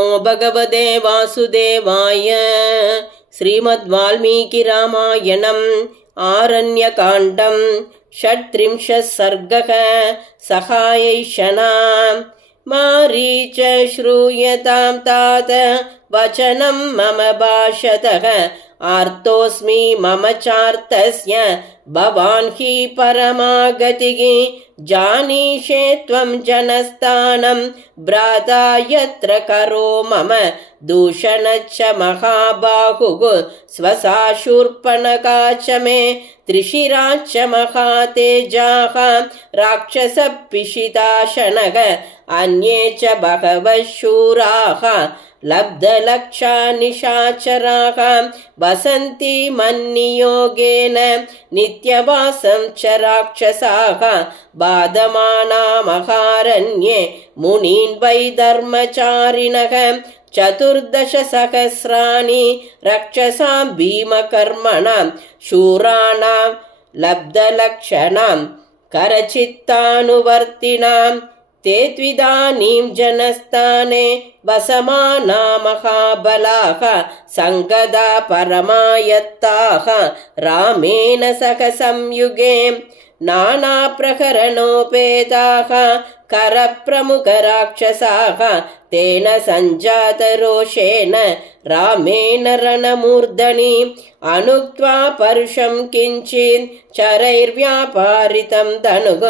नमो भगवते वासुदेवाय। श्रीमद्वाल्मीकिरामायणम् आरण्यकाण्डं षट्त्रिंशः सर्गः। सहायैषणां मारीच श्रूयतां तात वचनं मम भाषतः। आर्तोऽस्मि मम चार्तस्य भवान् हि परमागतिः। जानीषे त्वं जनस्थानं भ्राता यत्र करो मम दूषणच्च महाबाहुः। स्वसा शूर्पणखा च मे त्रिशिराश्च महातेजाः राक्षसपिशिताशनः। अन्ये च बहवः शूराः लब्धलक्षा निशाचराः वसन्ति मन्नियोगेन नित्यवासं च राक्षसाः। बाधमाना महारण्ये मुनीन् वै धर्मचारिणः। 14 सहस्राणि रक्षसां भीमकर्मणां शूराणां लब्धलक्षणां करचित्तानुवर्तिनां। ते त्विदानीं जनस्थाने वसमाना महाबलाः सङ्गदा परमायत्ताः रामेण सह संयुगे। नानाप्रकरणोपेताः करप्रमुखराक्षसाः तेन सञ्जातरोषेण रामेण रणमूर्धनि। अनुक्त्वा परुषं किञ्चित् चरैर्व्यापारितं धनुः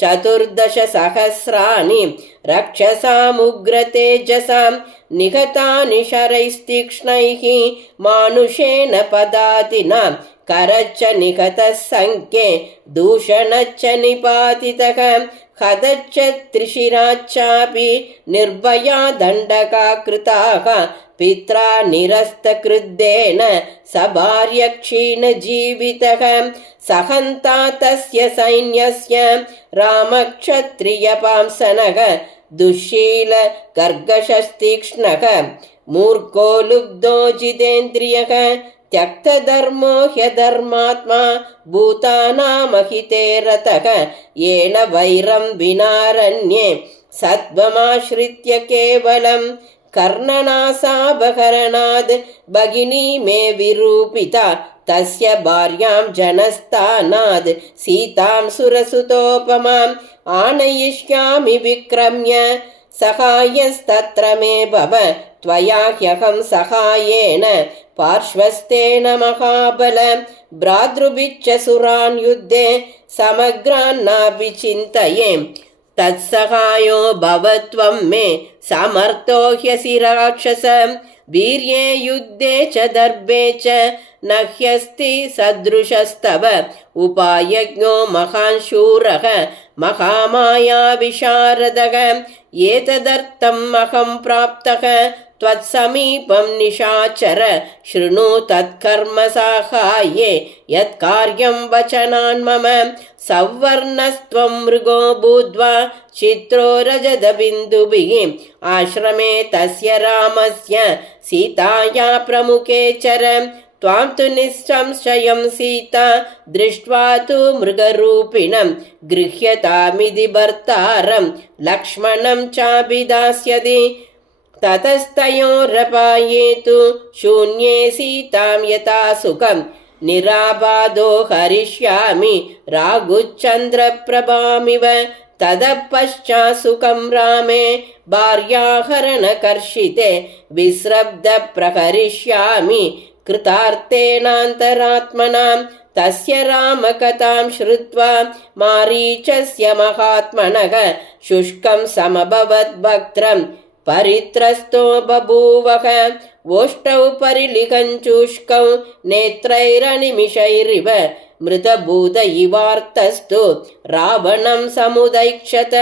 14 सहस्राणि रक्षसामुग्रतेजसां निहतानि शरैस्तीक्ष्णैः मानुषेण पदातिना। करच्च निहतः सङ्ख्ये दूषणच्च निपातितः। हतच्च त्रिशिराच्चापि निर्भया दण्डका कृताः। पित्रा निरस्तक्रुद्धेन सभार्य क्षीणजीवितः। सहन्ता तस्य सैन्यस्य रामक्षत्रियपांसनः दुःशील गर्गशस्तीक्ष्णः। मूर्खो लुब्धो जितेन्द्रियः त्यक्तधर्मो ह्यधर्मात्मा भूतानामहिते रतः। येन वैरं विनारण्ये सत्त्वमाश्रित्य केवलं कर्णनासापहरणाद् भगिनी मे विरूपिता। तस्य भार्यां जनस्थानाद् सीतां सुरसुतोपमाम् आनयिष्यामि विक्रम्य। सहायस्तत्र मे भव त्वया ह्यहं सहायेन पार्श्वस्थेन महाबल। भ्रातृभिश्च सुरान् युद्धे समग्रान् नाभिचिन्तये। तत्सहायो भव त्वं मे समर्थो ह्यसि राक्षस। वीर्ये युद्धे च दर्भे च न ह्यस्ति सदृशस्तव। उपायज्ञो महान् शूरः महामाया विशारदः। एतदर्थम् अहं प्राप्तः त्वत्समीपं निशाचर। शृणु तत्कर्म साहाय्ये यत्कार्यं वचनान् मम। सवर्णस्त्वं मृगो भूत्वा चित्रो रजतबिन्दुभिः। आश्रमे तस्य रामस्य सीताया प्रमुखे चर। त्वां तु निःसंशयं सीता दृष्ट्वा तु मृगरूपिणं गृह्यतामिति भर्तारं लक्ष्मणं चाभिधास्यति। ततस्तयोरपायेतु शून्ये सीतां यथा सुखं निराबाधो हरिष्यामि राघुचन्द्रप्रभामिव। ततः पश्चात् सुखं रामे भार्याहरणकर्षिते विस्रब्ध प्रहरिष्यामि कृतार्थेनान्तरात्मनां। तस्य रामकथां श्रुत्वा मारीचस्य महात्मनः शुष्कं समभवद्वक्त्रं परित्रस्तो बभूवः। ओष्ठौ परिलिखञ्चुष्कौ नेत्रैरनिमिषैरिव मृतभूत इवार्तस्तु रावणं समुदैक्षत।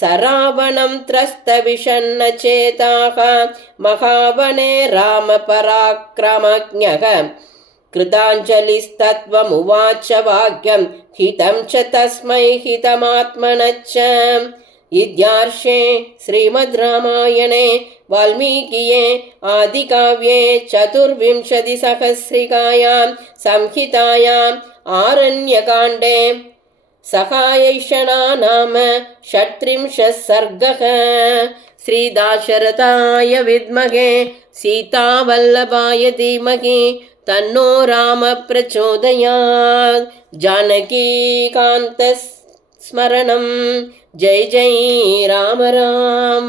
स रावणं त्रस्तविषण्णचेताः महावने रामपराक्रमज्ञः। कृताञ्जलिस्तत्त्वमुवाच वाक्यं हितं च तस्मै हितमात्मनश्च। इत्यार्षे श्रीमद् रामायणे वाल्मीकिये आदिकाव्ये 24 सहस्रिकायां संहितायाम् आरण्यकाण्डे सहायैषणा नाम 36 सर्गः। श्रीदाशरथाय विद्महे सीतावल्लभाय धीमहि तन्नो राम प्रचोदयात्। जानकीकान्तस्मरणं जय जय राम राम।